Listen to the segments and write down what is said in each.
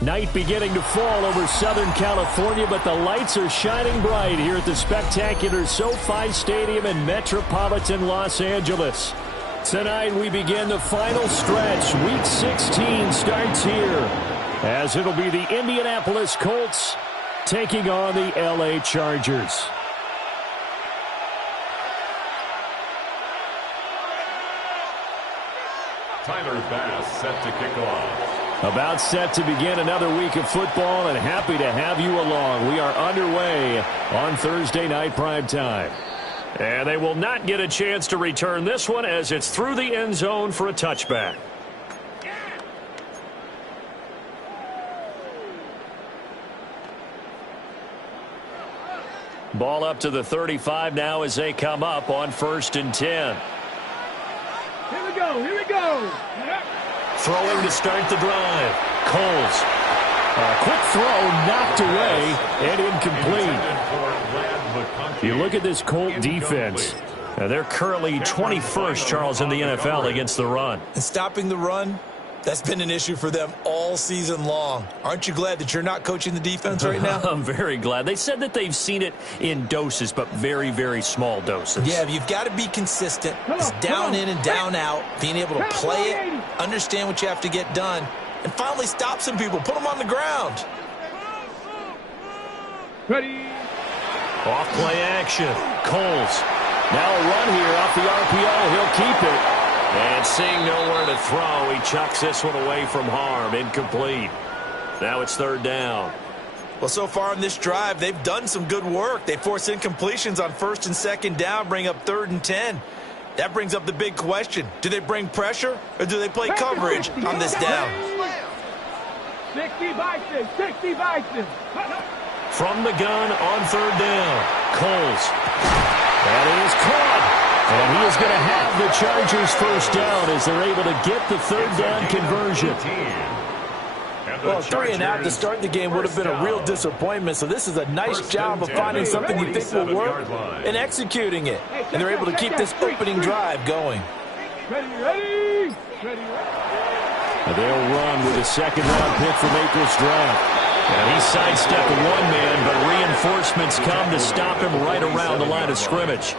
Night beginning to fall over Southern California, but the lights are shining bright here at the spectacular SoFi Stadium in metropolitan Los Angeles. Tonight we begin the final stretch. Week 16 starts here, as it'll be the Indianapolis Colts taking on the LA Chargers. Tyler Bass set to kick off. About set to begin another week of football, and happy to have you along. We are underway on Thursday night primetime. And they will not get a chance to return this one as it's through the end zone for a touchback. Ball up to the 35 now as they come up on 1st and 10. Here we go, here we go. Throwing to start the drive. Coles. A quick throw knocked away and incomplete. You look at this Colt defense. They're currently 21st, Charles, in the NFL against the run. And stopping the run, that's been an issue for them all season long. Aren't you glad that you're not coaching the defense right now? I'm very glad. They said that they've seen it in doses, but very, very small doses. Yeah, you've got to be consistent. It's down in and down out, being able to play it, understand what you have to get done, and finally stop some people, put them on the ground. Ready. Off play action. Coles. Now a run here off the RPO. He'll keep it. And seeing nowhere to throw, he chucks this one away from harm. Incomplete. Now it's 3rd down. Well, so far in this drive, they've done some good work. They force incompletions on 1st and 2nd down, bring up 3rd and 10. That brings up the big question. Do they bring pressure or do they play coverage on this down? 60 Bison, 60 Bison. From the gun on 3rd down. Coles. That is caught. And he is going to have the Chargers 1st down as they're able to get the 3rd down conversion. Well, 3 and out to start the game would have been a real disappointment. So this is a nice job of finding something you think will work and executing it. And they're able to keep this opening drive going. Ready. They'll run with a 2nd-round pick from April's draft. And he sidestepped one man, but reinforcements come to stop him right around the line of scrimmage.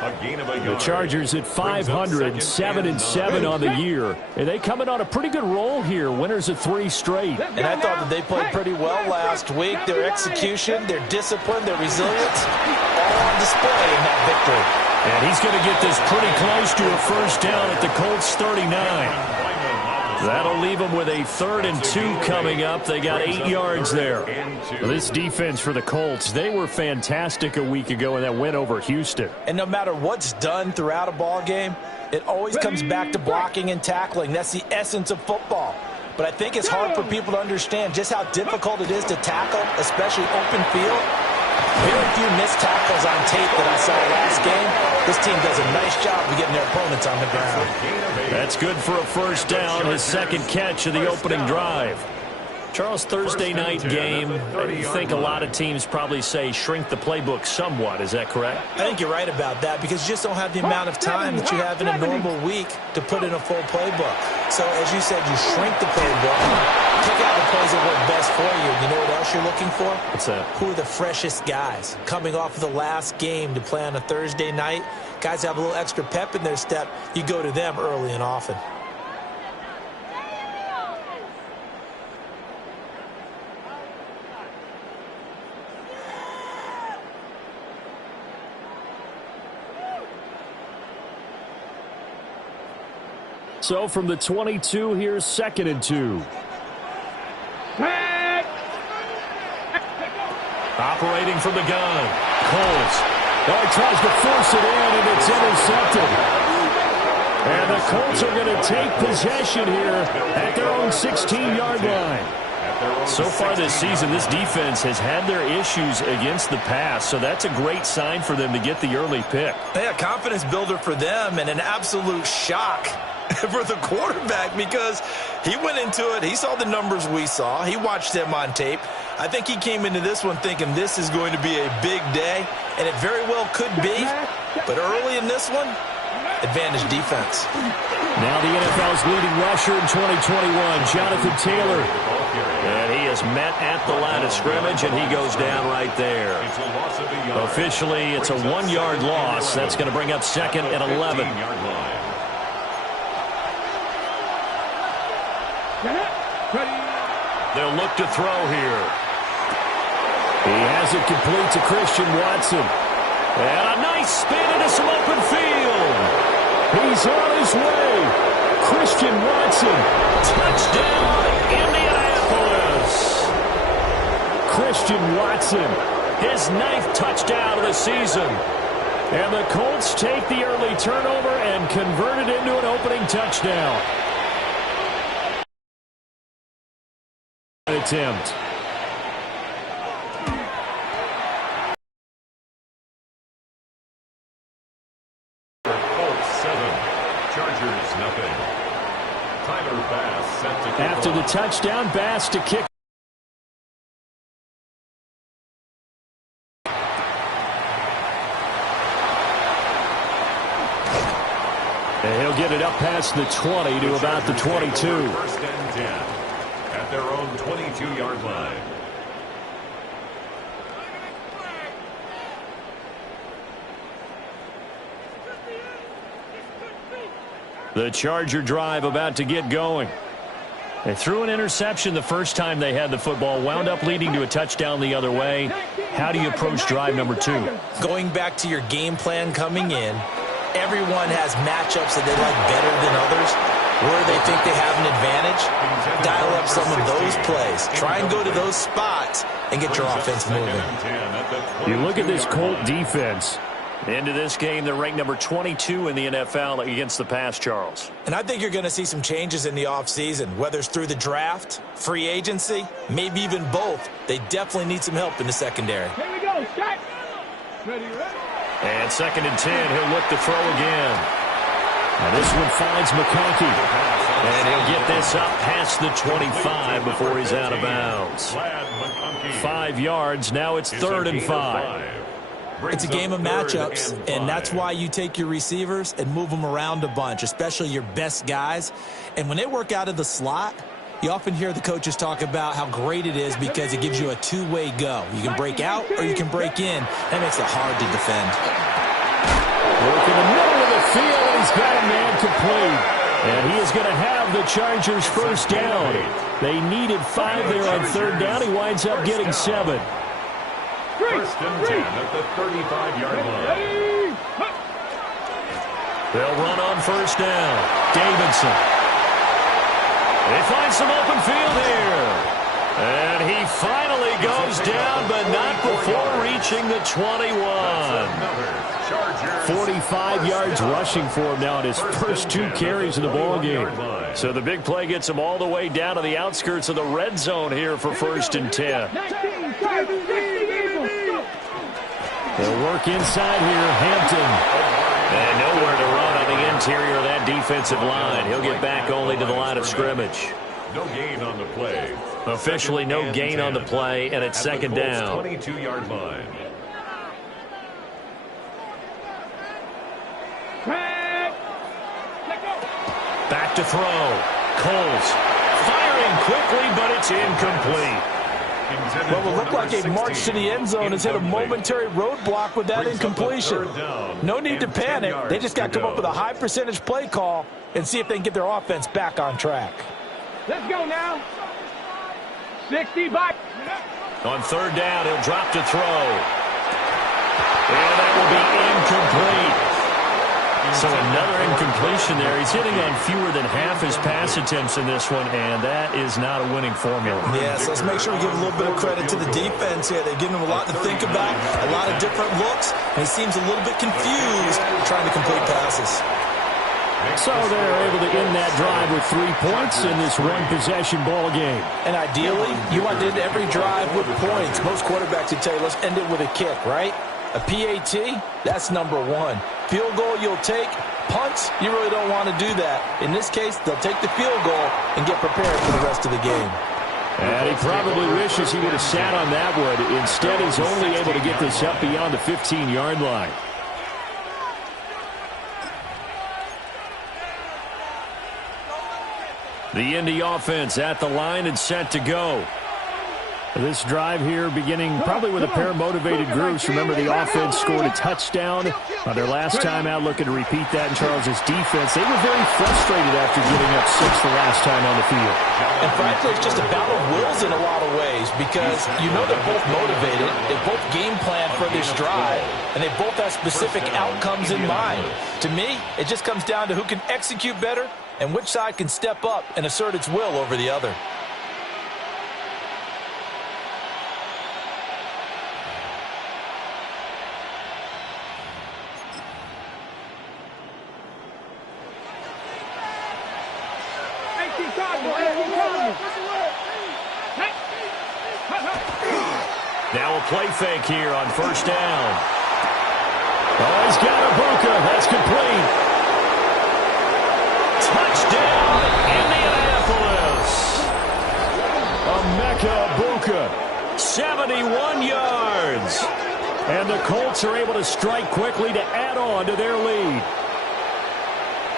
The Chargers at 500, 7-7 on the year. And they coming on a pretty good roll here. Winners of 3 straight. And I thought that they played pretty well last week. Their execution, their discipline, their resilience, all on display in that victory. And he's going to get this pretty close to a 1st down at the Colts 39. That'll leave them with a 3rd and 2 coming up. They got 8 yards there. Well, this defense for the Colts, they were fantastic a week ago in that win over Houston. And no matter what's done throughout a ball game, it always comes back to blocking and tackling. That's the essence of football. But I think it's hard for people to understand just how difficult it is to tackle, especially open field. Very few missed tackles on tape that I saw last game. This team does a nice job of getting their opponents on the ground. That's good for a 1st down, his 2nd catch of the opening drive. Charles, Thursday night game, I think a lot of teams probably say shrink the playbook somewhat. Is that correct? I think you're right about that because you just don't have the amount of time that you have in a normal week to put in a full playbook. So, as you said, you shrink the playbook, pick out the plays that work best for you. You know what else you're looking for? What's that? Who are the freshest guys coming off of the last game to play on a Thursday night? Guys have a little extra pep in their step. You go to them early and often. So from the 22, here's 2nd and 2. Operating from the gun. Coles. Oh, he tries to force it in, and it's intercepted. And the Colts are going to take possession here at their own 16-yard line. So far this season, this defense has had their issues against the pass, so that's a great sign for them to get the early pick. Yeah, confidence builder for them and an absolute shock for the quarterback because he went into it. He saw the numbers we saw. He watched them on tape. I think he came into this one thinking this is going to be a big day, and it very well could be. But early in this one, advantage defense. Now the NFL's leading rusher in 2021, Jonathan Taylor. And he is met at the line of scrimmage, and he goes down right there. Officially, it's a 1-yard loss. That's going to bring up 2nd and 11. They'll look to throw here. He has it complete to Christian Watson. And a nice spin into some open field. He's on his way. Christian Watson. Touchdown, Indianapolis. Christian Watson, his 9th touchdown of the season. And the Colts take the early turnover and convert it into an opening touchdown. Attempt. Colts 7, Chargers nothing. Tyler Bass set to kick After the off. touchdown, Bass to kick. And he'll get it up past the 20 to about the 22. 1st and 10 at their own 22-yard line. The Charger drive about to get going. They threw an interception the first time they had the football, wound up leading to a touchdown the other way. How do you approach drive number 2? Going back to your game plan coming in, everyone has matchups that they like better than others. Where they think they have an advantage, dial up some of those plays. Try and go to those spots and get your offense moving. You look at this Colt defense. Into this game, they're ranked number 22 in the NFL against the pass, Charles. And I think you're going to see some changes in the offseason, whether it's through the draft, free agency, maybe even both. They definitely need some help in the secondary. Here we go, set. Ready, ready. And 2nd and 10, he'll look to throw again. Now this one finds McConkey. And he'll get this up past the 25 before he's out of bounds. 5 yards, now it's 3rd and 5. It's a game of matchups, and that's why you take your receivers and move them around a bunch, especially your best guys. And when they work out of the slot, you often hear the coaches talk about how great it is because it gives you a two-way go. You can break out or you can break in. That makes it hard to defend. Work in the middle of the field, and he's got a man complete. And he is going to have the Chargers first down. They needed 5 there on 3rd down. He winds up getting 7. 1st and 10 at the 35-yard line. They'll run on 1st down. Davidson. They find some open field here. And he finally goes down, but not before reaching the 21. 45 yards rushing for him now in his first 2 carries of the ballgame. So the big play gets him all the way down to the outskirts of the red zone here for 1st and 10. They'll work inside here, Hampton. And nowhere to run on the interior of that defensive line. He'll get back only to the line of scrimmage. No gain on the play. Officially no gain on the play, and it's 2nd down. 22-yard line. Back to throw. Colts firing quickly, but it's incomplete. What will look like a march to the end zone has hit a momentary roadblock with that incompletion. No need to panic. They just got to come up with a high percentage play call and see if they can get their offense back on track. Let's go now. 60 back. On 3rd down, he'll drop to throw. And that will be incomplete. So another incompletion there. He's hitting on fewer than half his pass attempts in this one, and that is not a winning formula. Yes, let's make sure we give a little bit of credit to the defense here. They've given him a lot to think about, a lot of different looks, and he seems a little bit confused trying to complete passes. So they're able to end that drive with 3 points in this one-possession ball game. And ideally, you want to end every drive with points. Most quarterbacks would tell you, let's end it with a kick, right? A PAT, that's number one. Field goal you'll take. Punts, you really don't want to do that. In this case, they'll take the field goal and get prepared for the rest of the game. And he probably wishes he would have sat on that one. Instead, he's only able to get this up beyond the 15-yard line. The Indy offense at the line and set to go. This drive here beginning probably with a pair of motivated groups. Remember, the offense scored a touchdown on their last time out, looking to repeat that in Charles' defense. They were very frustrated after giving up 6 the last time on the field. And frankly, it's just a battle of wills in a lot of ways because you know they're both motivated. They both game plan for this drive, and they both have specific outcomes in mind. To me, it just comes down to who can execute better and which side can step up and assert its will over the other. Now a play fake here on first down. Oh, he's got Ibuka. That's complete. Touchdown, Indianapolis. Emeka Ibuka, 71 yards. And the Colts are able to strike quickly to add on to their lead.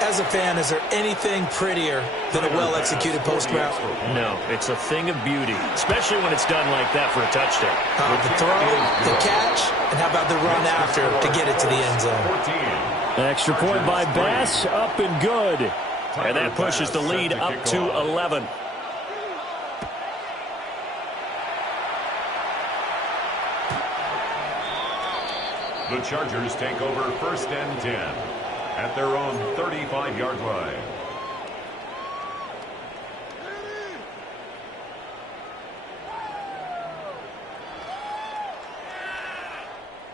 As a fan, is there anything prettier than a well-executed post route? No, it's a thing of beauty, especially when it's done like that for a touchdown. The throw, the catch, and how about the run after to get it to the end zone? An extra point by Bass, up and good. And that pushes the lead up to 11. The Chargers take over first and 10 at their own 35-yard line.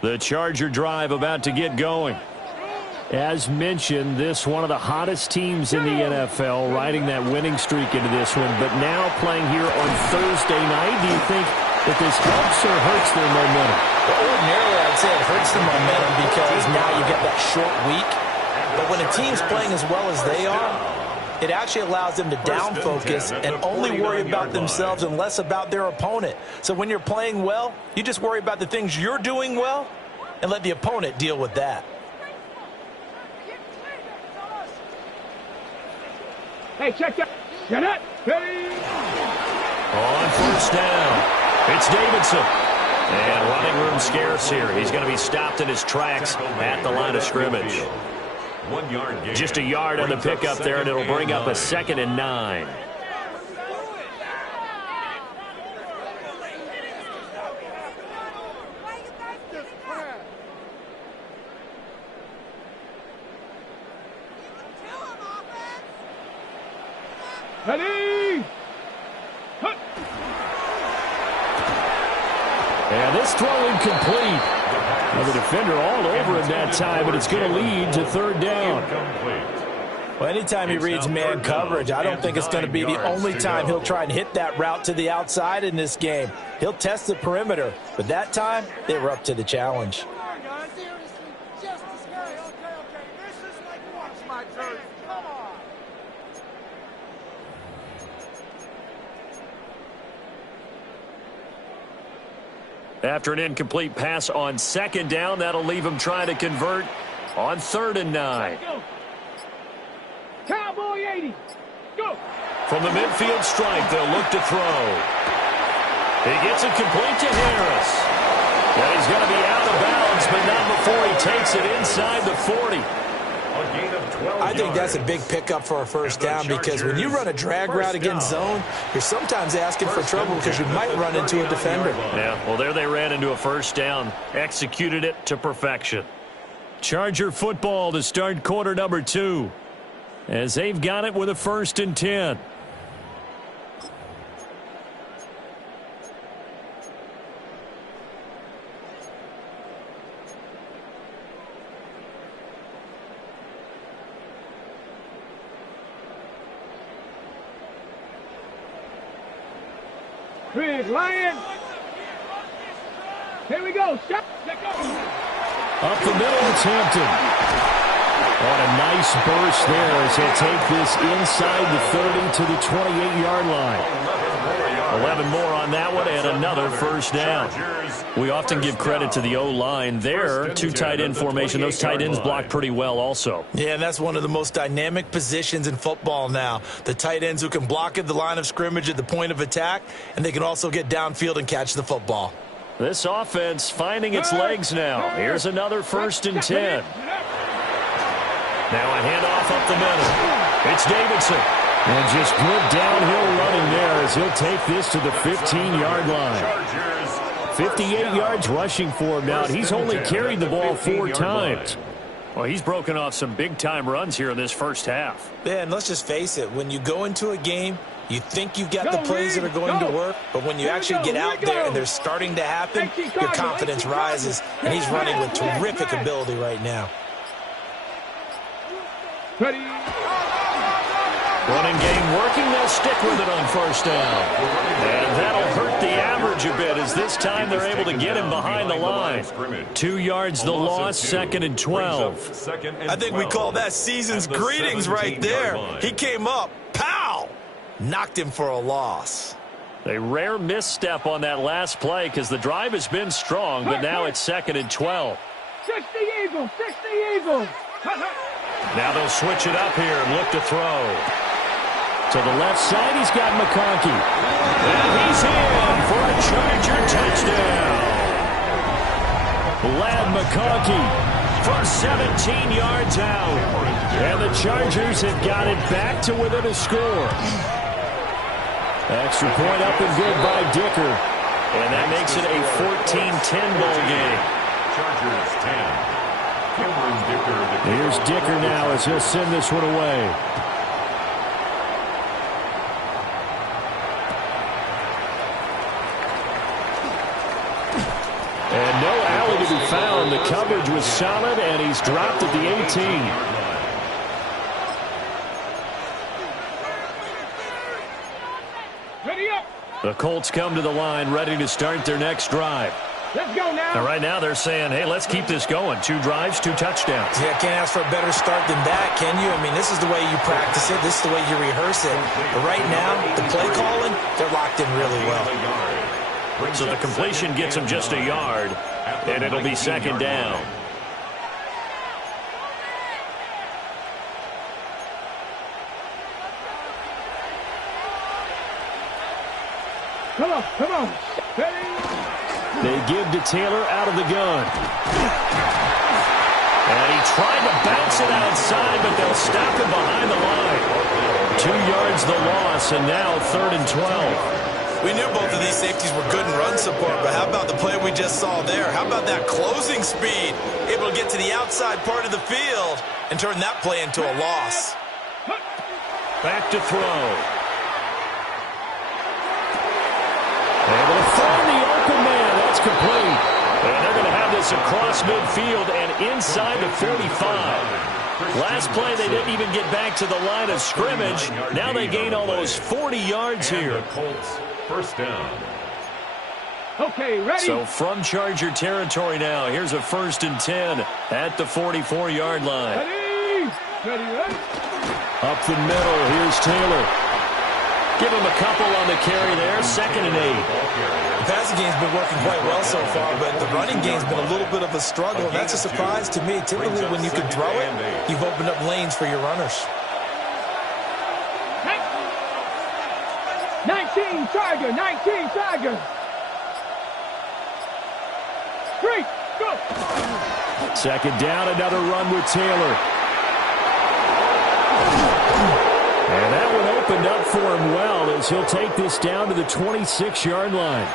The Charger drive about to get going. As mentioned, this one of the hottest teams in the NFL, riding that winning streak into this one, but now playing here on Thursday night. Do you think that this helps or hurts their momentum? Well, ordinarily, I'd say it hurts the momentum because now you get that short week. But when a team's playing as well as they are, it actually allows them to down focus and only worry about themselves and less about their opponent. So when you're playing well, you just worry about the things you're doing well and let the opponent deal with that. Hey, check that. Get it. Hey. On first down, it's Davidson. And running room scarce here. He's going to be stopped in his tracks at the line of scrimmage. 1 yard gain. Just a yard on the pickup there, and it'll bring up a 2nd and 9. Ready. And this throw incomplete. Well, the defender all over him that time, but it's going to lead to 3rd down. Well, anytime he reads man coverage, I don't think it's going to be the only time he'll try and hit that route to the outside in this game. He'll test the perimeter, but that time they were up to the challenge. After an incomplete pass on 2nd down, that'll leave him trying to convert on 3rd and 9. Cowboy 80. Go. From the midfield stripe, they'll look to throw. He gets it complete to Harris. And he's going to be out of bounds, but not before he takes it inside the 40. I think that's a big pickup for a first down because when you run a drag route against zone, you're sometimes asking for trouble because you might run into a defender. Yeah, well, there they ran into a first down. Executed it to perfection. Charger football to start quarter number 2. As they've got it with a 1st and 10. Big Lion. Here we go. Shot. Let go. Up the middle, it's Hampton. On a nice burst there as he'll take this inside the 30 to the 28-yard line. 11 more on that one and another first down. We often give credit to the O-line there. Two tight end formation. Those tight ends block pretty well also. Yeah, and that's one of the most dynamic positions in football now. The tight ends who can block at the line of scrimmage at the point of attack, and they can also get downfield and catch the football. This offense finding its legs now. Here's another 1st and 10. Now a handoff up the middle. It's Davidson. And just good downhill running there as he'll take this to the 15-yard line. 58 yards rushing for him now. He's only carried the ball 4 times. Well, he's broken off some big-time runs here in this first half. Yeah, and let's just face it. When you go into a game, you think you've got the plays that are going to work, but when you actually get out there and they're starting to happen, your confidence rises, and he's running with terrific ability right now. Ready. Running game working. They'll stick with it on 1st down. And that'll hurt the average a bit as this time they're able to get him behind the line. 2 yards the loss, 2nd and 12. I think we call that season's greetings right there. He came up, pow, knocked him for a loss. A rare misstep on that last play because the drive has been strong, but now it's 2nd and 12. 60 Eagles, 60 Eagles. Now they'll switch it up here and look to throw. To the left side, he's got McConkey. And he's in for a Charger touchdown. Lad McConkey from 17 yards out. And the Chargers have got it back to within a score. Extra point up and good by Dicker. And that makes it a 14-10 ball game. Chargers 10. Here's Dicker now as he'll send this one away. And no alley to be found. The coverage was solid, and he's dropped at the 18. Ready up. The Colts come to the line ready to start their next drive. Let's go now. And right now they're saying, hey, let's keep this going. 2 drives, 2 touchdowns. Yeah, can't ask for a better start than that, can you? I mean, this is the way you practice it. This is the way you rehearse it. But right now, the play calling, they're locked in really well. So the completion gets him just a yard, and it'll be 2nd down. Come on, come on. Ready. They give to Taylor out of the gun. And he tried to bounce it outside, but they'll stop him behind the line. 2 yards the loss, and now 3rd and 12. We knew both of these safeties were good in run support, but how about the play we just saw there? How about that closing speed? Able to get to the outside part of the field and turn that play into a loss. Back to throw. Able to find the open man. That's complete. And they're going to have this across midfield and inside the 45. Last play, they didn't even get back to the line of scrimmage. Now they gain almost 40 yards here. Colts, 1st down. Okay, ready. So from Charger territory now, here's a 1st and 10 at the 44-yard line. Ready. Ready, ready. Up the middle, here's Taylor. Give him a couple on the carry there, 2nd and 8. The passing game's been working quite well so far, but the running game's been a little bit of a struggle, and that's a surprise to me. Typically, when you can throw it, you've opened up lanes for your runners. 19 Charger, 19 Charger. 3, go. 2nd down, another run with Taylor. And that one opened up for him well as he'll take this down to the 26-yard line.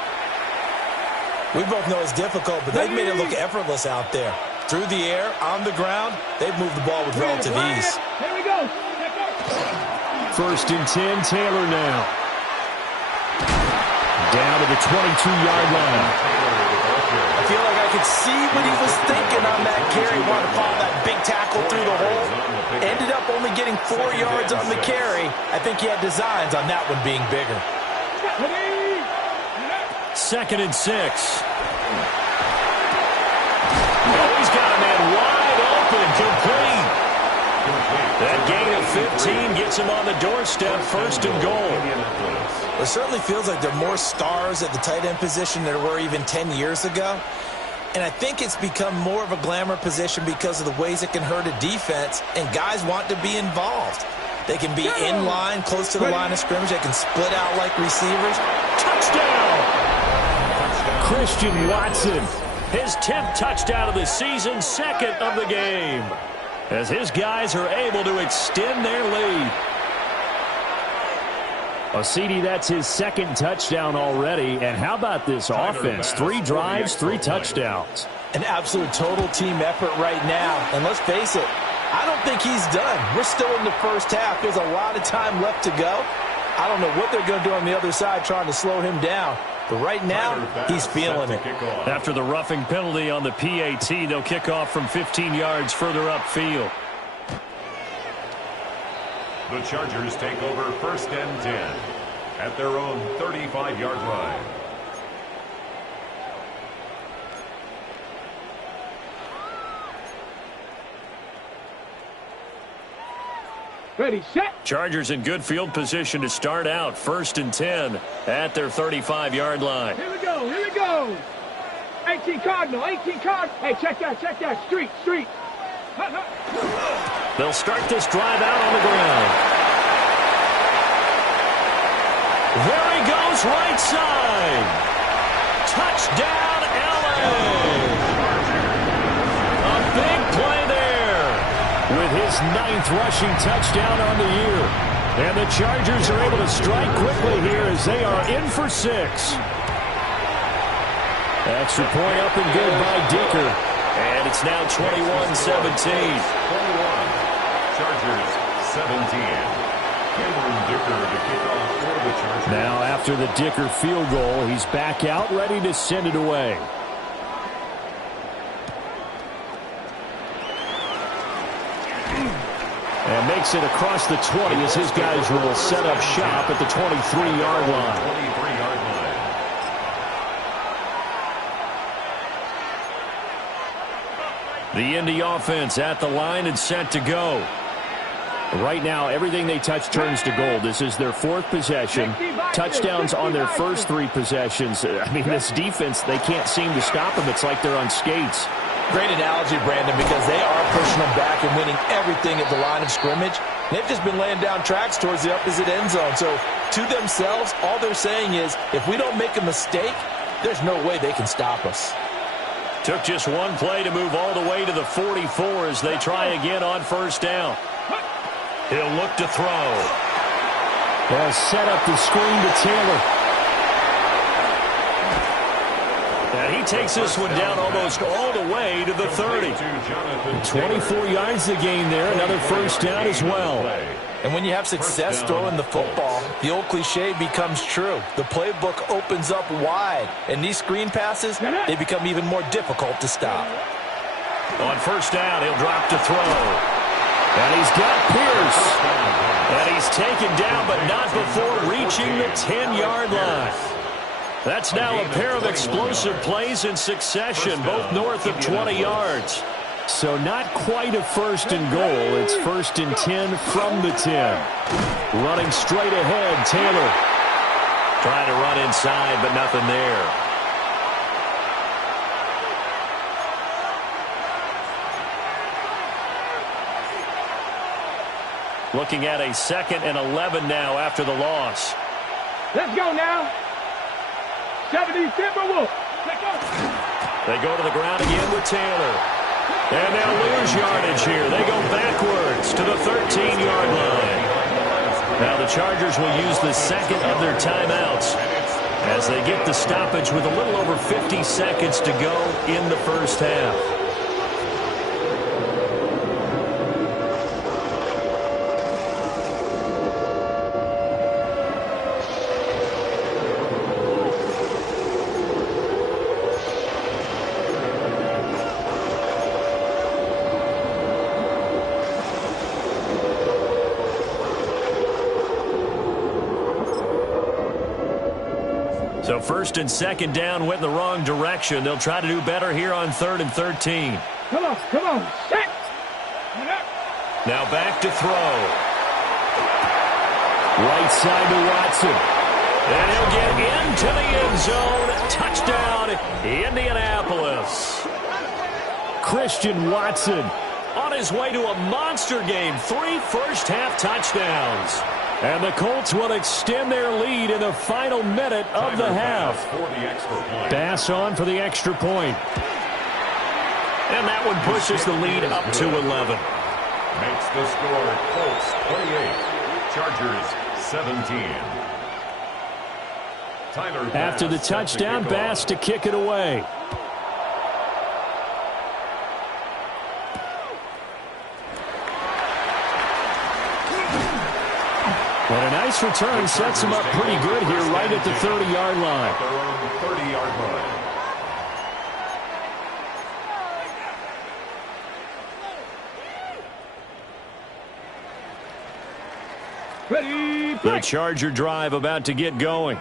We both know it's difficult, but they've made it look effortless out there. Through the air, on the ground, they've moved the ball with relative ease. Here we go. 1st and 10, Taylor now. Down to the 22-yard line. I feel like I could see what he was thinking on that carry. Wanted to follow that big tackle through the hole. Ended up only getting 4 yards on the carry. I think he had designs on that one being bigger. Ready. 2nd and 6. Oh, he's got a man wide open, complete. That gain of 15 gets him on the doorstep, 1st and goal. It certainly feels like there are more stars at the tight end position than there were even 10 years ago. And I think it's become more of a glamour position because of the ways it can hurt a defense, and guys want to be involved. They can be in line, close to the line of scrimmage. They can split out like receivers. Touchdown! Christian Watson, his 10th touchdown of the season, 2nd of the game, as his guys are able to extend their lead. CD, that's his 2nd touchdown already. And how about this offense? 3 drives, 3 touchdowns. An absolute total team effort right now. And let's face it, I don't think he's done. We're still in the first half. There's a lot of time left to go. I don't know what they're going to do on the other side trying to slow him down. But right now, he's feeling it. After the roughing penalty on the PAT, they'll kick off from 15 yards further upfield. The Chargers take over 1st and 10 at their own 35-yard line. Ready, set. Chargers in good field position to start out, 1st and 10 at their 35-yard line. Here we go, here we go. 18 Cardinal, 18 Cardinal. Hey, check that. Street. They'll start this drive out on the ground. There he goes, right side. Touchdown, LA. A big play there with his 9th rushing touchdown on the year. And the Chargers are able to strike quickly here as they are in for 6. Extra point up and good by Dicker. And it's now 21-17. 21. Chargers 17. Cameron Dicker to kick off for the Chargers. Now after the Dicker field goal, he's back out ready to send it away. And makes it across the 20 as his guys will set up shop at the 23-yard line. 23-yard line. The Indy offense at the line and set to go. Right now, everything they touch turns to gold. This is their 4th possession. Touchdowns on their first 3 possessions. I mean, this defense, they can't seem to stop them. It's like they're on skates. Great analogy, Brandon, because they are pushing them back and winning everything at the line of scrimmage. They've just been laying down tracks towards the opposite end zone. So to themselves, all they're saying is, if we don't make a mistake, there's no way they can stop us. Took just one play to move all the way to the 44 as they try again on 1st down. He'll look to throw. They'll set up the screen to Taylor. And he takes this one down almost all the way to the 30. 24 yards to gain there. Another 1st down as well. And when you have success throwing the football, the old cliche becomes true. The playbook opens up wide. And these screen passes, they become even more difficult to stop. On 1st down, he'll drop to throw. And he's got Pierce. And he's taken down, but not before reaching the 10-yard line. That's now a pair of explosive plays in succession, both north of 20 yards. So not quite a 1st and goal. It's 1st and 10 from the 10. Running straight ahead, Taylor. Trying to run inside, but nothing there. Looking at a 2nd and 11 now after the loss. Let's go now. 70 Timberwolves. Let's go. They go to the ground again with Taylor. And they'll lose yardage here. They go backwards to the 13-yard line. Now the Chargers will use the 2nd of their timeouts as they get the stoppage with a little over 50 seconds to go in the 1st half. So first and second down went in the wrong direction. They'll try to do better here on 3rd and 13. Come on, set. Now back to throw. Right side to Watson. And he'll get into the end zone. Touchdown, Indianapolis. Christian Watson on his way to a monster game. 3 first-half touchdowns. And the Colts will extend their lead in the final minute of the half. Bass on for the extra point. And that one pushes the lead up to 11. Makes the score Colts 28, Chargers 17. After the touchdown, Bass to kick it away. And a nice return sets him up pretty good here right at the 30-yard line. At their own 30-yard line. Ready, The Charger drive about to get going.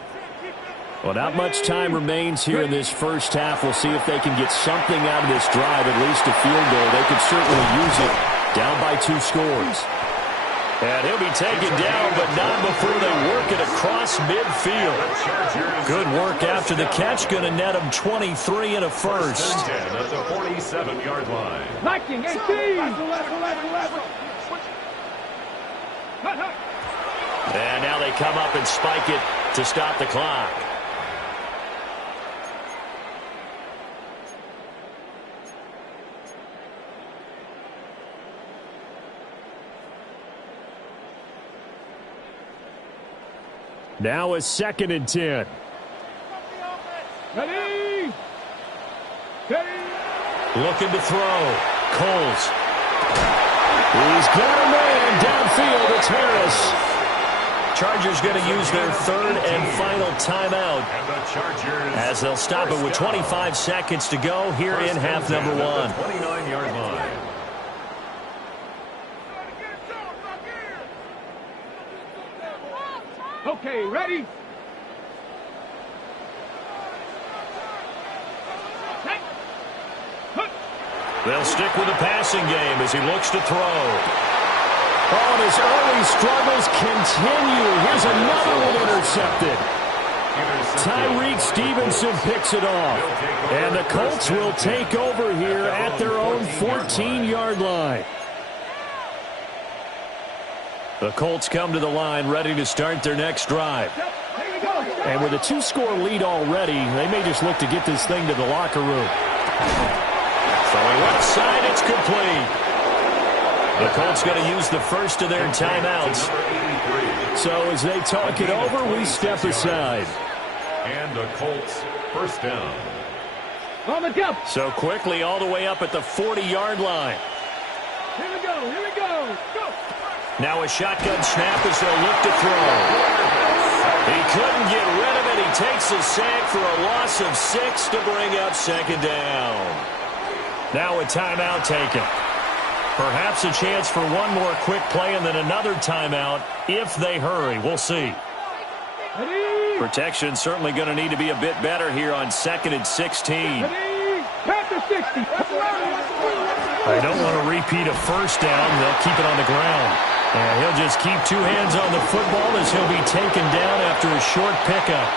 Well, not much time remains here in this first half. We'll see if they can get something out of this drive, at least a field goal. They could certainly use it. Down by 2 scores. And he'll be taken down, but not before they work it across midfield. Good work after the catch. Going to net him 23 and a first. 10 at the 47-yard line. Knocking 18. And now they come up and spike it to stop the clock. Now a 2nd and 10. Ready. Looking to throw. Coles. He's got a man downfield. It's Harris. Chargers going to use their 3rd and final timeout as they'll stop it with 25 seconds to go here in half number 1. 29-yard line. Okay, ready. They'll stick with the passing game as he looks to throw. Oh, and his early struggles continue. Here's another one intercepted. Tyreek Stevenson picks it off. And the Colts will take over here at their own 14-yard line. The Colts come to the line ready to start their next drive. And with a 2-score lead already, they may just look to get this thing to the locker room. Throwing left side, it's complete. The Colts going to use the first of their timeouts. So as they talk it over, we step aside. And the Colts first down. On the jump. So quickly all the way up at the 40-yard line. Here we go. Go. Now a shotgun snap as they'll look to throw. He couldn't get rid of it. He takes a sack for a loss of 6 to bring up 2nd down. Now a timeout taken. Perhaps a chance for one more quick play and then another timeout if they hurry. We'll see. Ready. Protection certainly going to need to be a bit better here on 2nd and 16. Ready. Past the 60. They don't want to repeat a first down. They'll keep it on the ground. And he'll just keep 2 hands on the football as he'll be taken down after a short pickup.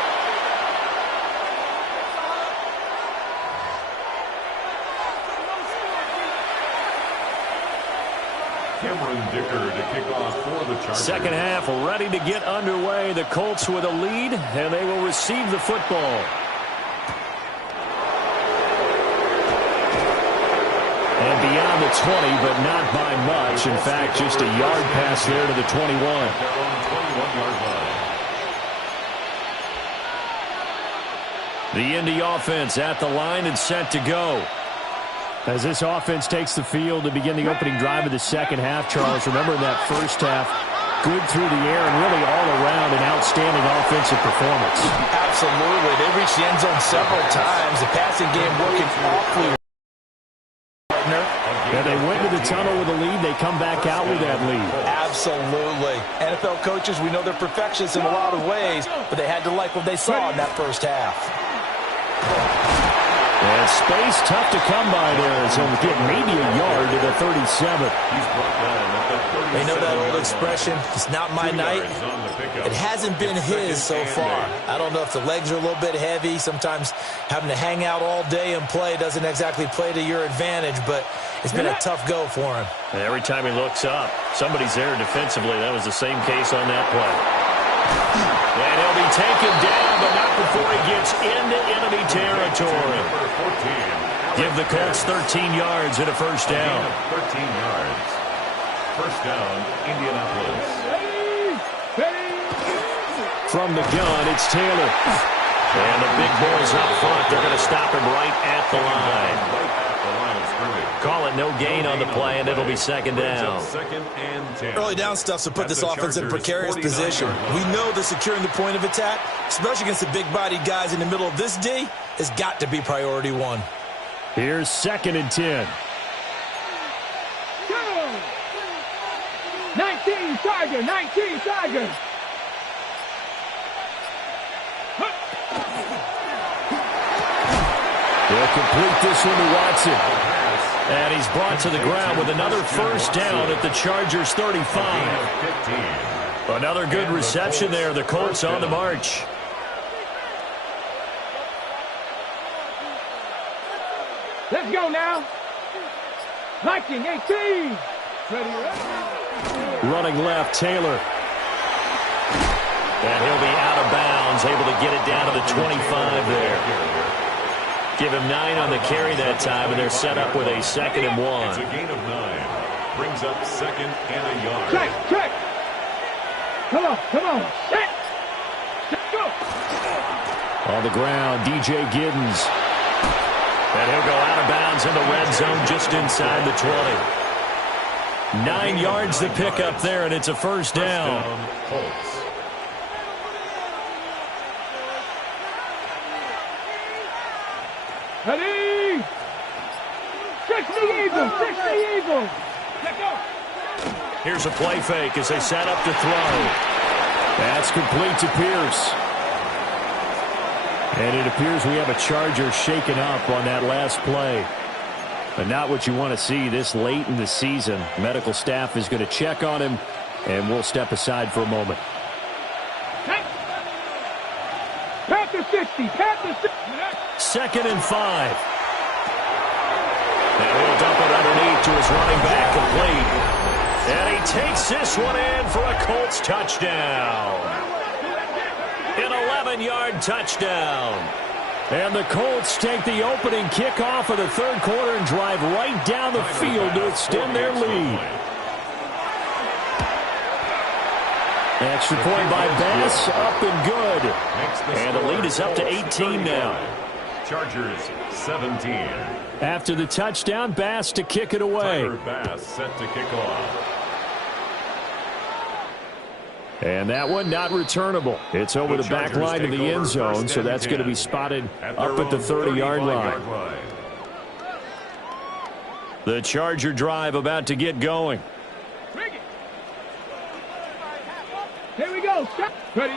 Dicker to kick off for the Chargers. Second half ready to get underway. The Colts with a lead, and they will receive the football. And beyond the 20, but not by much. In fact, just a yard pass there to the 21. Their own 21-yard line. The Indy offense at the line and set to go. As this offense takes the field to begin the opening drive of the second half, Charles, remember in that first half, good through the air and really all around an outstanding offensive performance. Absolutely. They reached the end zone several times. The passing game working awfully. And they went to the tunnel with a lead. They come back out with that lead. Absolutely. NFL coaches, we know they're perfectionists in a lot of ways, but they had to like what they saw in that first half. And space tough to come by there, so we'll get maybe a yard to the 37. They know that old expression, it's not my night. It hasn't been his so far. I don't know if the legs are a little bit heavy. Sometimes having to hang out all day and play doesn't exactly play to your advantage, but it's been a tough go for him. And every time he looks up, somebody's there defensively. That was the same case on that play. And he'll be taken down, but not before he gets into enemy territory. Give the Colts 13 yards and a first down. 13 yards. First down, Indianapolis. From the gun, it's Taylor. And the big boys up front, they're going to stop him right at the line. Call it no gain on the play, and it'll be second down. Early down stuff to put this offense in a precarious position. We know that securing the point of attack, especially against the big-bodied guys in the middle of this D, has got to be priority one. Here's 2nd and 10. 19 Tiger, 19 Tiger. They'll complete this one to Watson. And he's brought to the ground with another first down at the Chargers 35. Another good reception there. The Colts on the march. Let's go now. 19, 18. Ready. Running left, Taylor. And he'll be out of bounds, able to get it down to the 25 there. Give him 9 on the carry that time, and they're set up with a 2nd and 1. It's a gain of 9. Brings up 2nd and a yard. Check. Come on. Set. Go. On the ground, DJ Giddens. And he'll go out of bounds in the red zone just inside the 20. 9 yards to pick up there, and it's a first down. Colts. Ready! 60 Eagles! 60 Eagles! Let's go! Here's a play fake as they set up to throw. That's complete to Pierce. And it appears we have a Charger shaken up on that last play. But not what you want to see this late in the season. Medical staff is going to check on him, and we'll step aside for a moment. Panther 60! Panther 60! 2nd and 5. And he'll dump it underneath to his running back, complete. And he takes this one in for a Colts touchdown. An 11-yard touchdown. And the Colts take the opening kickoff of the third quarter and drive right down the field to extend their lead. Extra point by Bass, up and good. And the lead is up to 18 now. Chargers 17. After the touchdown, Bass to kick it away. Tyler Bass set to kick off. And that one not returnable. It's over the back line of the end zone, so that's going to be spotted up at the 30-yard line. The Charger drive about to get going. Here we go. Ready.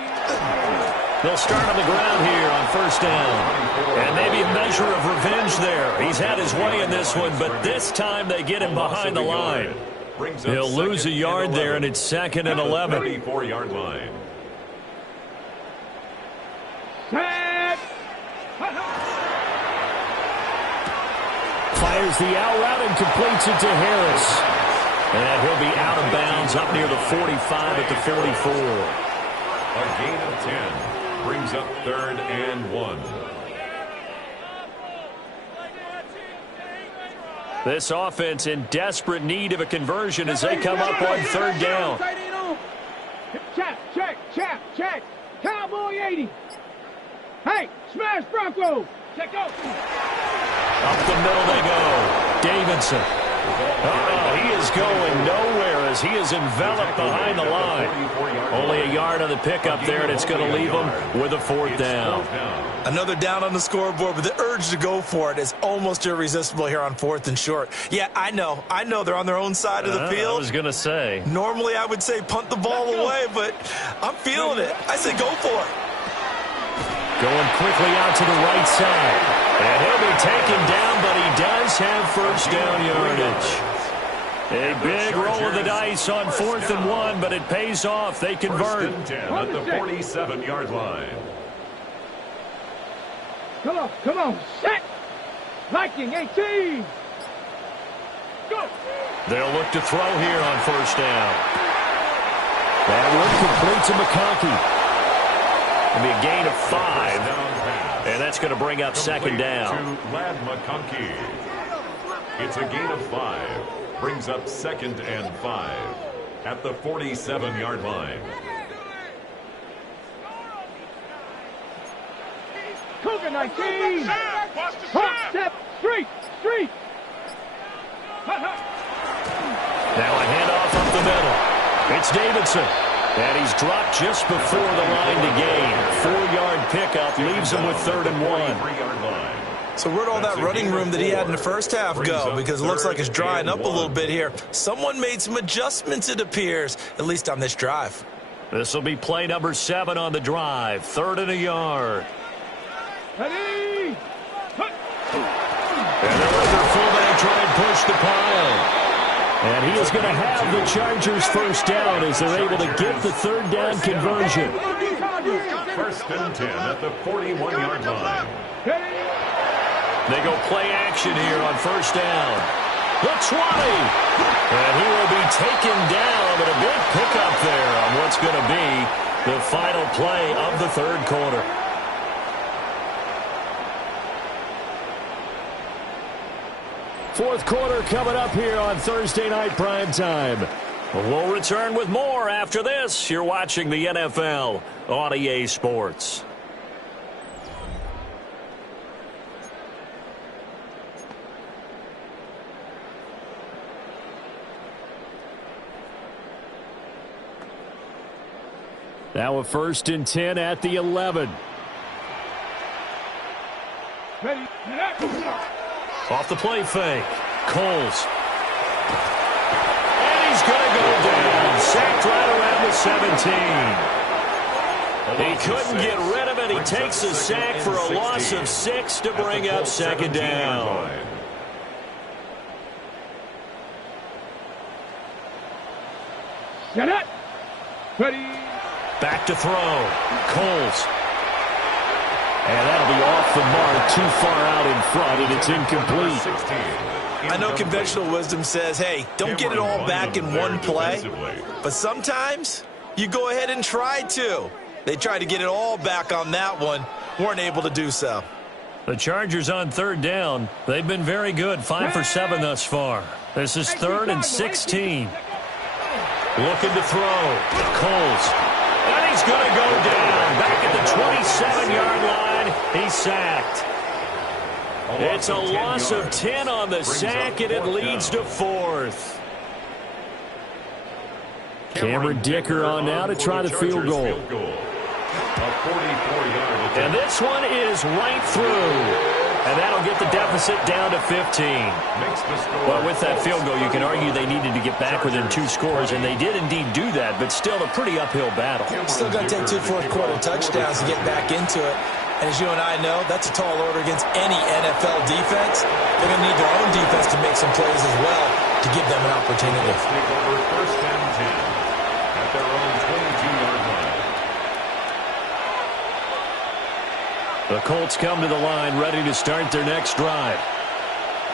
They'll start on the ground here on first down. And maybe a measure of revenge there. He's had his way in this one, but this time they get him behind the line. He'll lose a yard there, and it's 2nd and 11. 34-yard line. Set. Fires the out route and completes it to Harris. And he'll be out of bounds up near the 45 at the 44. A gain of 10. Brings up 3rd and 1. This offense in desperate need of a conversion as they come up on 3rd down. Check. Cowboy 80. Hey, smash Bronco. Check out. Up the middle they go. Davidson. He is going nowhere as he is enveloped behind the line. Only a yard on the pickup there, and it's going to leave him with a fourth down. Another down on the scoreboard, but the urge to go for it is almost irresistible here on 4th and short. Yeah, I know they're on their own side of the field. I was going to say. Normally I would say punt the ball away, but I'm feeling it. I say go for it. Going quickly out to the right side. And he'll be taken down, but he does have first down yardage. A big roll of the dice on 4th and 1, but it pays off. They convert. 1st and 10 at the 47-yard line. Come on, set! Viking 18! Go! They'll look to throw here on first down. That one complete to McConkey. It'll be a gain of 5, and that's going to bring up second down. To Lad McConkey. It's a gain of 5. Brings up 2nd and 5 at the 47-yard line. Cougar 19! Hop, step, street! Now a handoff up the middle. It's Davidson. And he's dropped just before the line to gain. 4-yard pickup leaves him with 3rd and 1. So where'd all that running room that he had in the first half go? Because it looks like it's drying up a little bit here. Someone made some adjustments, it appears, at least on this drive. This will be play number 7 on the drive. 3rd and a yard. Ready! And they'll let their fullback try and push the pile. And he is going to have the Chargers first down as they're able to get the 3rd down conversion. 1st and 10 at the 41-yard line. They go play action here on first down. The 20. And he will be taken down, but a big pickup there on what's going to be the final play of the 3rd quarter. Fourth quarter coming up here on Thursday Night Primetime. We'll return with more after this. You're watching the NFL on EA Sports. Now a 1st and 10 at the 11. Ready? Off the play fake. Coles. And he's going to go down. Sacked right around the 17. He couldn't get rid of it. He takes a sack for a loss of 6 to bring up second down. Set it! Ready? Back to throw. Coles. And that'll be off the mark, too far out in front, and it's incomplete. I know conventional wisdom says, hey, don't get it all back in one play. But sometimes you go ahead and try to. They tried to get it all back on that one. Weren't able to do so. The Chargers on 3rd down. They've been very good, 5 for 7 thus far. This is 3rd and 16. Looking to throw. Coles. And he's going to go down. Back at the 27-yard line. He's sacked. It's a loss of 10 on the sack, and it leads to 4th. Cameron Dicker on now to try the field goal. And this one is right through. And that'll get the deficit down to 15. Well, with that field goal, you can argue they needed to get back within 2 scores, and they did indeed do that, but still a pretty uphill battle. Still going to take 2 fourth-quarter touchdowns to get back into it. And as you and I know, that's a tall order against any NFL defense. They're going to need their own defense to make some plays as well to give them an opportunity. Take over 1st and 10 at their own 22-yard line. The Colts come to the line ready to start their next drive.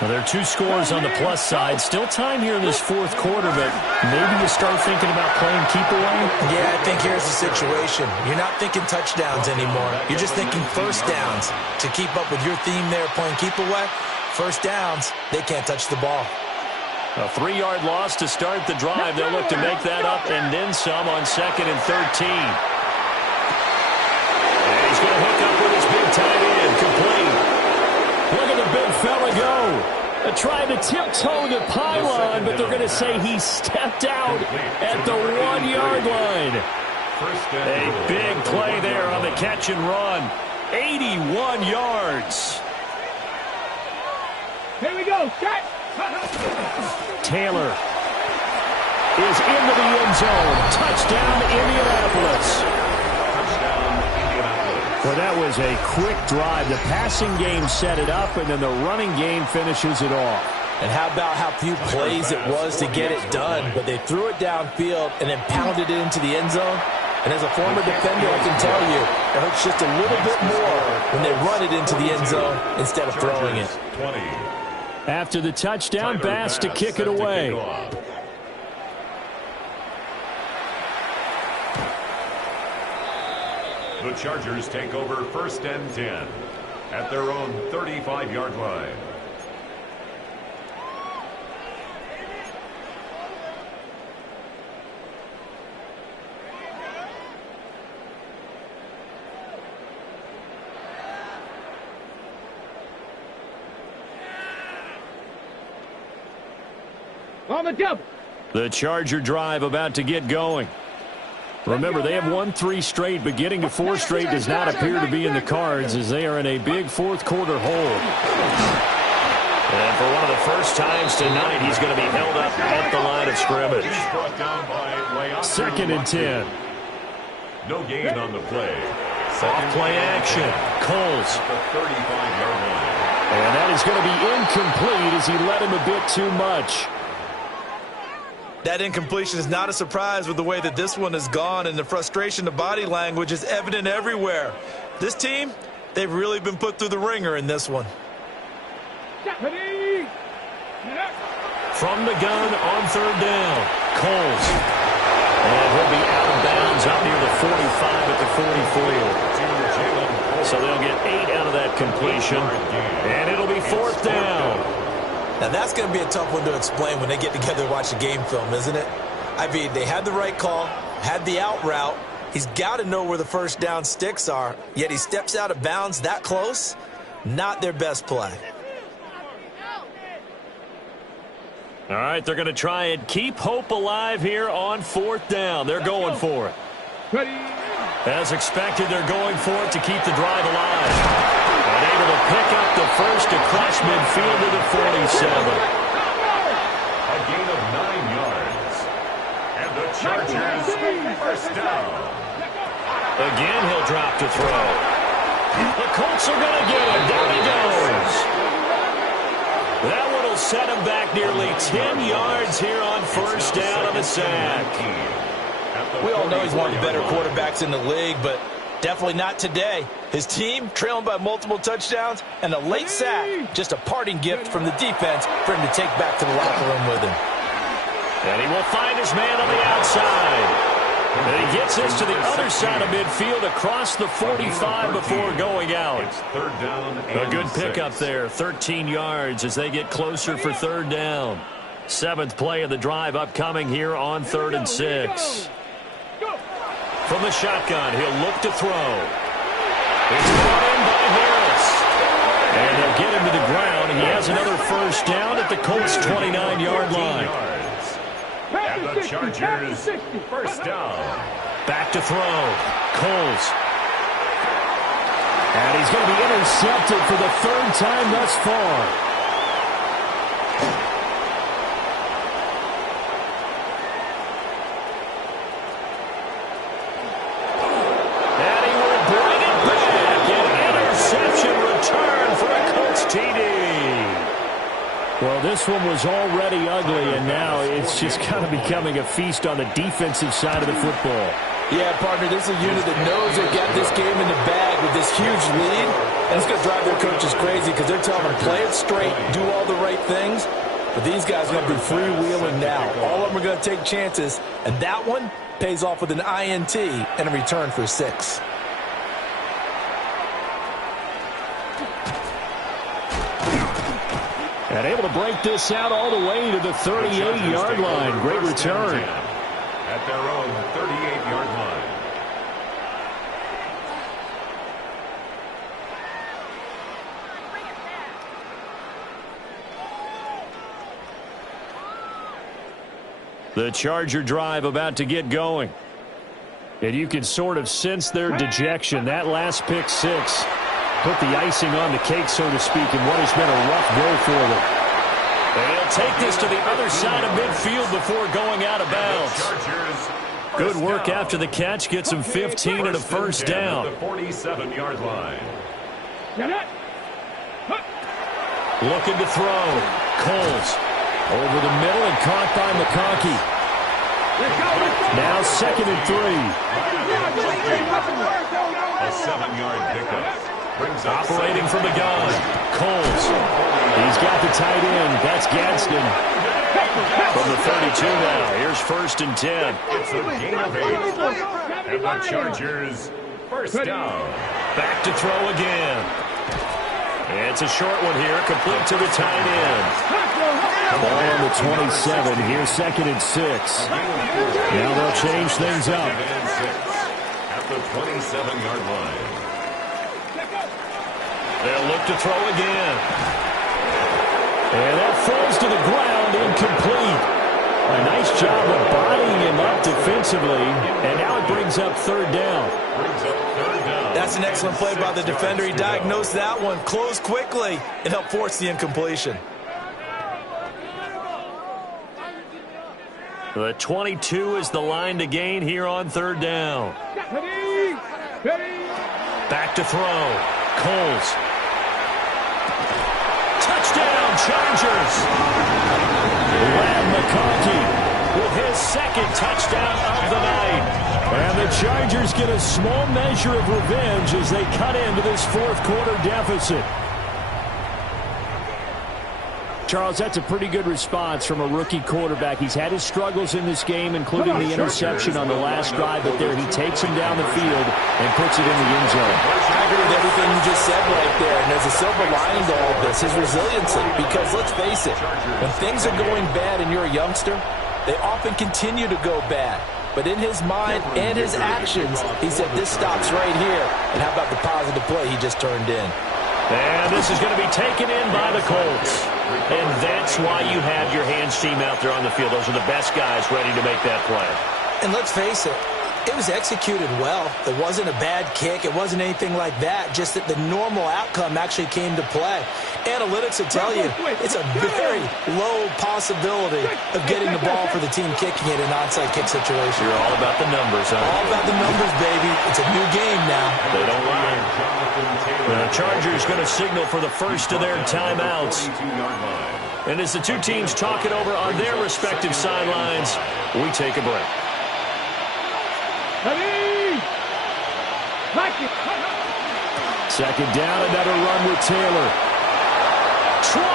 Well, there are 2 scores on the plus side. Still time here in this 4th quarter, but maybe you start thinking about playing keep away? Yeah, I think here's the situation. You're not thinking touchdowns anymore. You're just thinking first downs. To keep up with your theme there, playing keep away, first downs, they can't touch the ball. A 3-yard loss to start the drive. They'll look to make that up and then some on 2nd and 13. And he's going to hook up with his big tight end, complete. Look at the big fella go. Trying to tiptoe the pylon, but they're going to say he stepped out at the 1-yard line. A big play there on the catch and run. 81 yards. Here we go. Set. Taylor is into the end zone. Touchdown, Indianapolis. Well, that was a quick drive. The passing game set it up, and then the running game finishes it off. And how about how few plays it was to get it done, but they threw it downfield and then pounded it into the end zone. And as a former defender, I can tell you, it hurts just a little bit more when they run it into the end zone instead of throwing it. After the touchdown, Bass to kick it away. The Chargers take over 1st and 10 at their own 35-yard line. On the double. The Charger drive about to get going. Remember, they have won 3 straight, but getting to 4 straight does not appear to be in the cards as they are in a big fourth-quarter hole. And for one of the first times tonight, he's going to be held up at the line of scrimmage. 2nd and 10. No gain on the play. Off play action. Colts. The 35-yard line. And that is going to be incomplete as he led him a bit too much. That incompletion is not a surprise with the way that this one has gone, and the frustration, the body language is evident everywhere. This team, they've really been put through the ringer in this one. From the gun on 3rd down, Coles. And he'll be out of bounds out near the 45 at the 44. So they'll get 8 out of that completion, and it'll be 4th down. Now, that's going to be a tough one to explain when they get together and watch the game film, isn't it? I mean, they had the right call, had the out route. He's got to know where the first down sticks are, yet he steps out of bounds that close. Not their best play. All right, they're going to try and keep hope alive here on 4th down. They're going for it. As expected, they're going for it to keep the drive alive. And able to pick up the first across midfield to the 47. A gain of 9 yards. And the Chargers first down. Again, he'll drop to throw. The Colts are going to get him. Down he goes. That one will set him back nearly 10 yards here on 1st down on the sack. We all know he's one of the better quarterbacks in the league, but definitely not today. His team trailing by multiple touchdowns, and a late sack, just a parting gift from the defense for him to take back to the locker room with him. And he will find his man on the outside. And he gets this to the other side of midfield across the 45 before going out. It's 3rd down and a good 6. pickup there, 13 yards as they get closer for 3rd down. 7th play of the drive upcoming here on 3rd and 6. From the shotgun, he'll look to throw. It's brought in by Harris. And they'll get him to the ground, and he has another first down at the Colts' 29-yard line. And the Chargers first down. Back to throw. Coles. And he's going to be intercepted for the 3rd time thus far. Well, this one was already ugly, and now it's just kind of becoming a feast on the defensive side of the football. Yeah, partner, this is a unit that knows they've got this game in the bag with this huge lead, and it's going to drive their coaches crazy because they're telling them play it straight, do all the right things. But these guys are going to be freewheeling now. All of them are going to take chances, and that one pays off with an INT and a return for 6. And able to break this out all the way to the 38-yard line. Great return. At their own 38-yard line. The Charger drive about to get going. And you can sort of sense their dejection. That last pick six put the icing on the cake, so to speak, in what has been a rough go for them. They'll take this to the other side of midfield before going out of bounds. Good work after the catch. Gets him 15 and a first down. The 47-yard line. Looking to throw. Colts over the middle and caught by McConkey. Now 2nd and 3. A 7-yard pickup. Operating from the gun. Coles. He's got the tight end. That's Gadsden. From the 32 now. Here's 1st and 10. It's a gain of 8. And the Chargers first down. Back to throw again. It's a short one here. Complete to the tight end. Ball on the 27. Here's 2nd and 6. Now they'll change things up. At the 27-yard line. They'll look to throw again. And that falls to the ground, incomplete. A nice job of bodying him up defensively, and now it brings up 3rd down. That's an excellent play by the defender. He diagnosed that one, closed quickly, and helped force the incompletion. The 22 is the line to gain here on 3rd down. Back to throw. Coles. Touchdown, Chargers. Lad McConkey with his 2nd touchdown of the night. And the Chargers get a small measure of revenge as they cut into this 4th quarter deficit. Charles, that's a pretty good response from a rookie quarterback. He's had his struggles in this game, including the interception on the last drive, but there he takes him down the field and puts it in the end zone. I agree with everything you just said right there, and there's a silver lining to all of this, his resiliency, because let's face it, when things are going bad and you're a youngster, they often continue to go bad. But in his mind and his actions, he said, this stops right here. And how about the positive play he just turned in? And this is going to be taken in by the Colts. And that's why you have your hands team out there on the field. Those are the best guys ready to make that play. And let's face it, it was executed well. It wasn't a bad kick. It wasn't anything like that. Just that the normal outcome actually came to play. Analytics will tell you it's a very low possibility of getting the ball for the team kicking it in an onside kick situation. You're all about the numbers, huh? All about the numbers, baby. It's a new game now. They don't lie. The Chargers going to signal for the first of their timeouts. And as the two teams talk it over on their respective sidelines, we take a break. Second down, another run with Taylor. 20!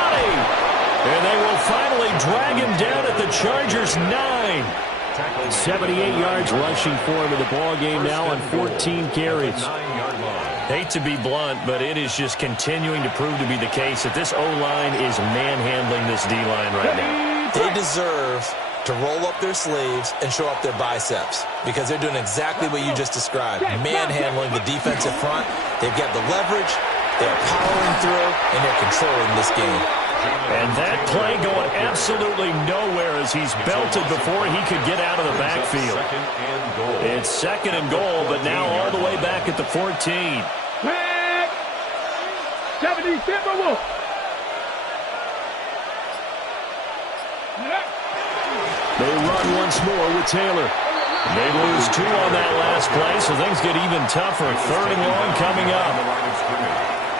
And they will finally drag him down at the Chargers' 9. 78 yards rushing for him in the ball game now on 14 carries. Hate to be blunt, but it is just continuing to prove to be the case that this O-line is manhandling this D-line right now. They deserve to roll up their sleeves and show up their biceps because they're doing exactly what you just described, manhandling the defensive front. They've got the leverage, they're powering through, and they're controlling this game. And that play going absolutely nowhere as he's belted before he could get out of the backfield. It's 2nd and goal, but now all the way back at the 14. 70 Timberwolves. They run once more with Taylor. They lose 2 on that last play, so things get even tougher. 3rd and long coming up.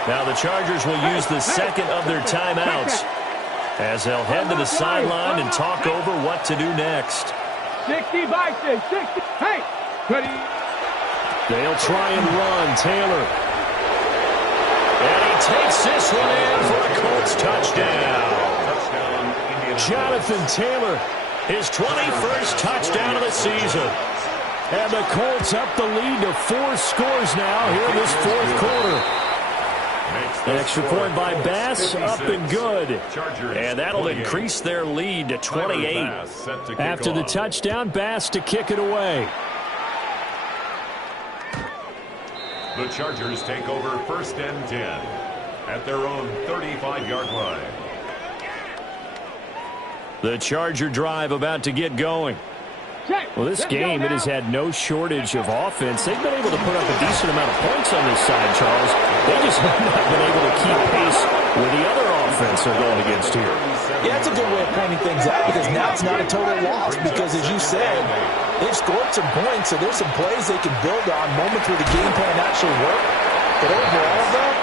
Now the Chargers will use the 2nd of their timeouts as they'll head to the sideline and talk over what to do next. 60 by 6, 60. Hey, ready? They'll try and run. Taylor. And he takes this one in for a Colts touchdown. Jonathan Taylor, his 21st touchdown of the season. And the Colts up the lead to 4 scores now here in this 4th quarter. An extra point by Bass, up and good. And that'll increase their lead to 28. After the touchdown, Bass to kick it away. The Chargers take over 1st and 10 at their own 35-yard line. The Charger drive about to get going. Well, this game, it has had no shortage of offense. They've been able to put up a decent amount of points on this side, Charles. They just have not been able to keep pace with the other offense they're going against here. Yeah, that's a good way of pointing things out because now it's not a total loss because, as you said, they've scored some points, so there's some plays they can build on, moments where the game plan actually worked. But overall, though,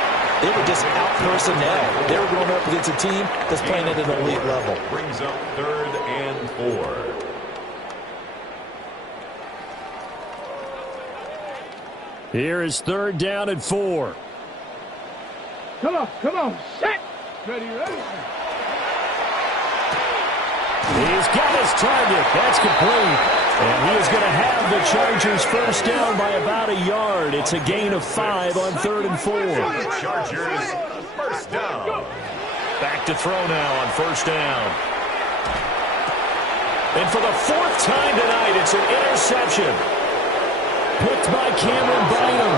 they were just out-personnel. They were going up against a team that's playing at an elite level. Brings up 3rd and 4. Here is 3rd down and 4. Come on, set. Ready. He's got his target. That's complete. And he is going to have the Chargers first down by about a yard. It's a gain of 5 on 3rd and 4. Chargers first down. Back to throw now on 1st down. And for the 4th time tonight, it's an interception. Picked by Cameron Bynum.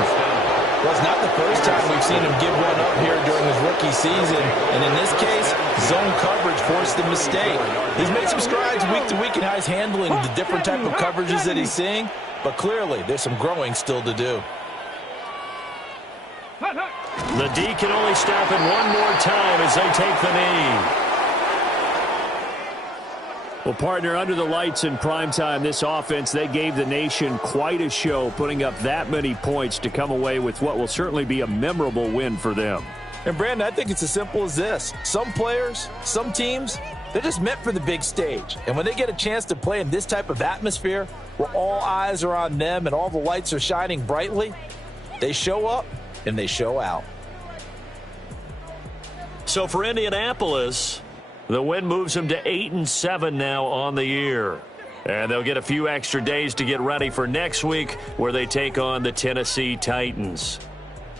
Well, it's not the first time we've seen him give one up here during his rookie season. And in this case, zone coverage forced the mistake. He's made some strides week to week in how he's handling the different type of coverages that he's seeing. But clearly, there's some growing still to do. The D can only stop it one more time as they take the knee. Well, partner, under the lights in primetime, this offense, they gave the nation quite a show, putting up that many points to come away with what will certainly be a memorable win for them. And, Brandon, I think it's as simple as this. Some players, some teams, they're just meant for the big stage. And when they get a chance to play in this type of atmosphere where all eyes are on them and all the lights are shining brightly, they show up and they show out. So for Indianapolis, the win moves them to 8-7 now on the year. And they'll get a few extra days to get ready for next week where they take on the Tennessee Titans.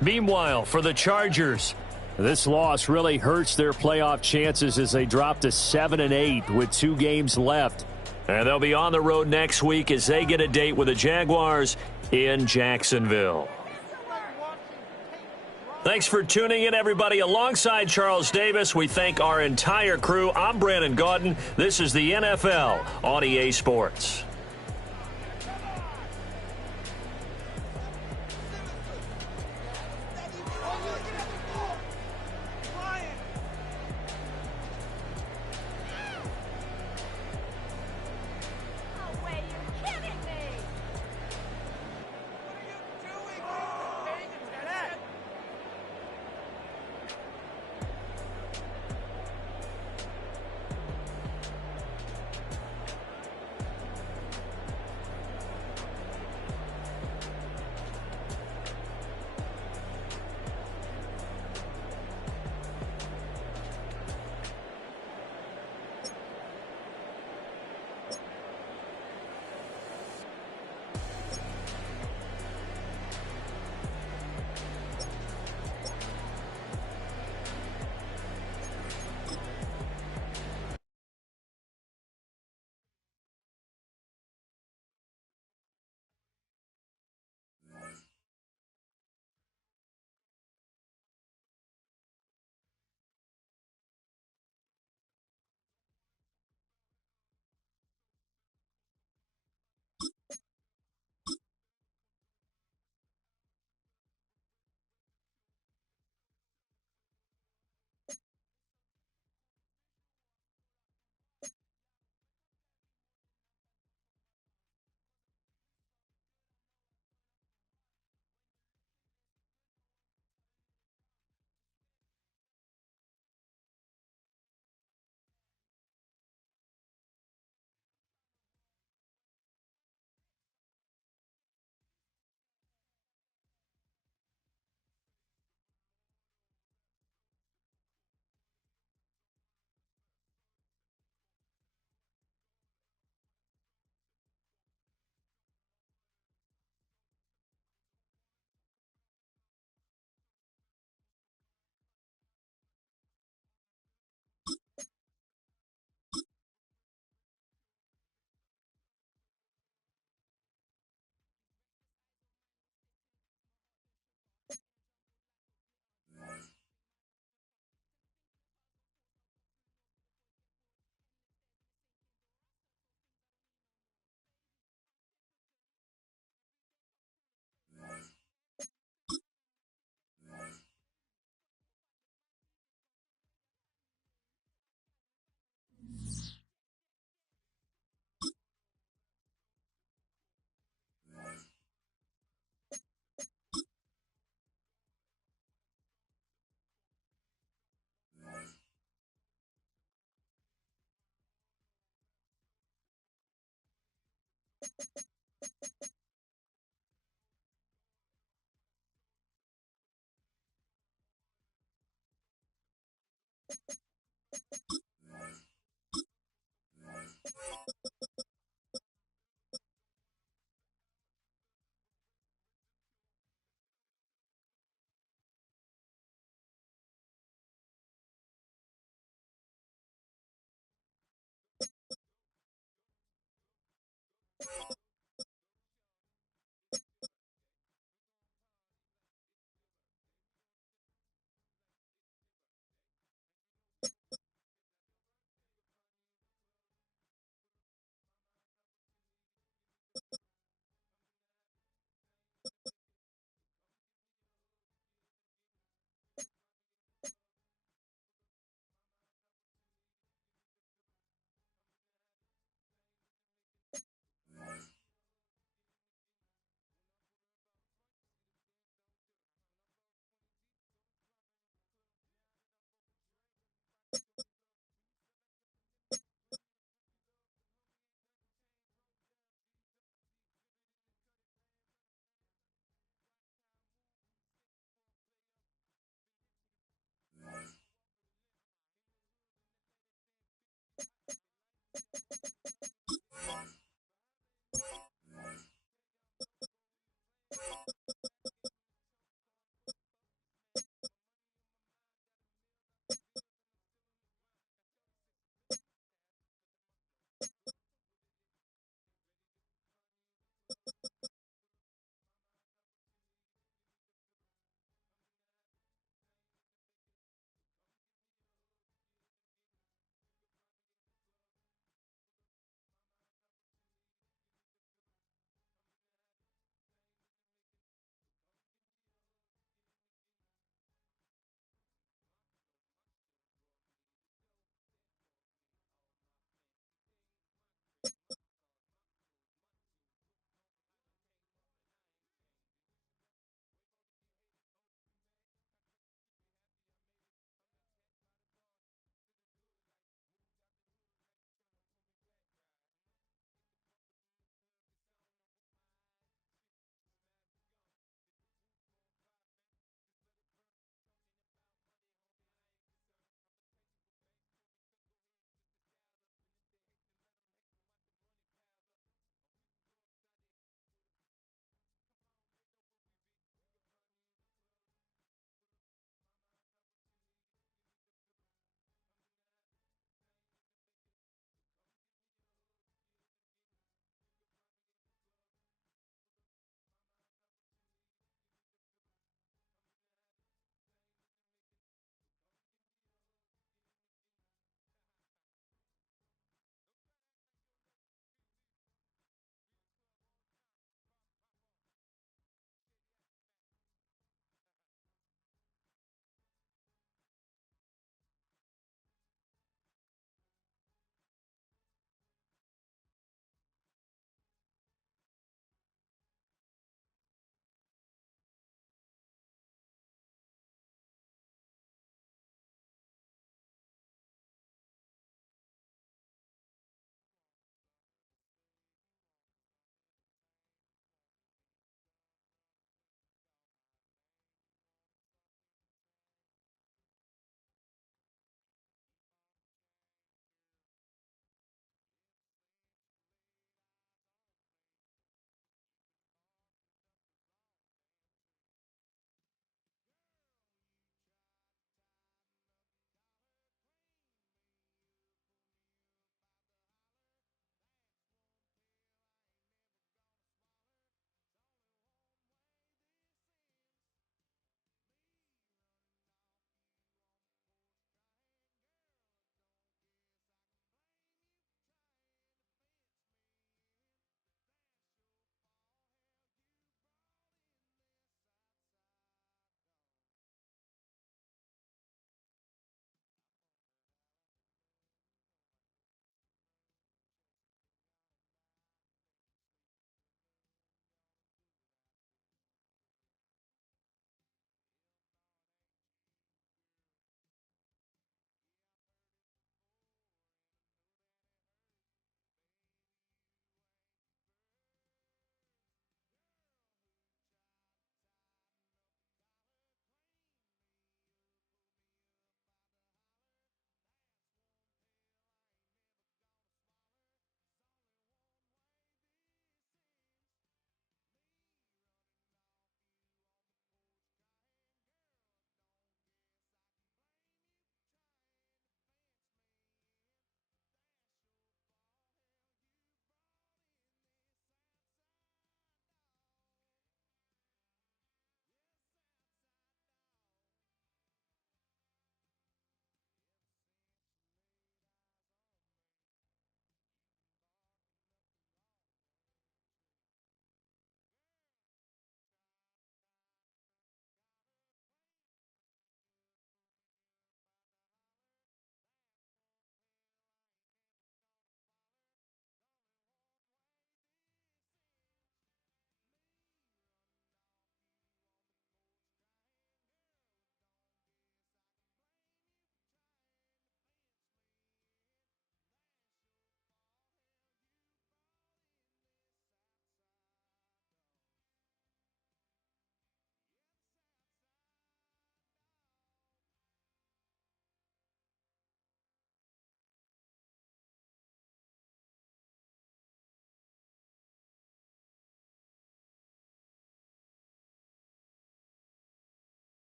Meanwhile, for the Chargers, this loss really hurts their playoff chances as they drop to 7-8 with 2 games left. And they'll be on the road next week as they get a date with the Jaguars in Jacksonville. Thanks for tuning in, everybody. Alongside Charles Davis, we thank our entire crew. I'm Brandon Gaudin. This is the NFL on EA Sports.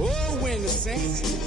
Oh, when the Saints